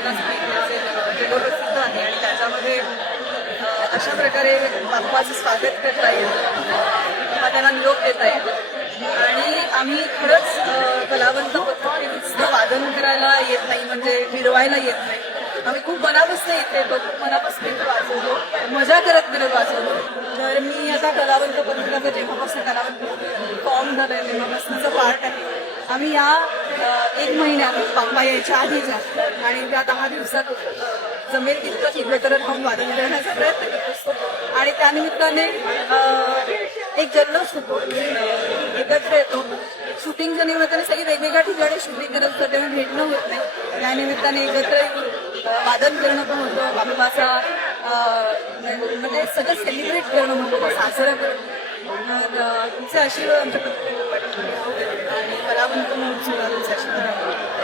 सगळ्यांना माहिती असेल जगप्रसिद्ध आहे आणि त्याच्यामध्ये अशा प्रकारे बाप्पाचं स्वागत करता येईल किंवा त्यांना निरोप देता येईल आणि आम्ही खरंच कलावंत नुसतं वादन करायला येत नाही म्हणजे मिरवायला येत नाही. आम्ही खूप मनापासून येते खूप मनापासून येतो वाचवतो मजा करत करत वाचवतो. तर मी आता कलावंत पत्रिकाचं जेव्हापासून कलावंत फॉर्म झालंय तेव्हापासूनचं पार्ट आहे. आम्ही या 1 महिन्यात बाप्पा यायच्या आधीच्या आणि त्या 10 दिवसात जमेल तितकं एकत्र राहून वादन करण्याचा प्रयत्न करत असतो आणि त्यानिमित्ताने एक जल्लोष होतो एकत्र येतो. शूटिंगच्या निमित्ताने सगळी वेगवेगळ्या ठिकाणी शूटिंग करत असतो तेव्हा भेटणं होत नाही. त्यानिमित्ताने एकत्र वादन करणं पण होतं बाप्पाचा म्हणजे सगळं सेलिब्रेट करणं होतं साजरं करणं. तुमचे आशीर्वाद आमच्या आणि कलावंत म्हणून सुद्धा तुमचे आशीर्वाद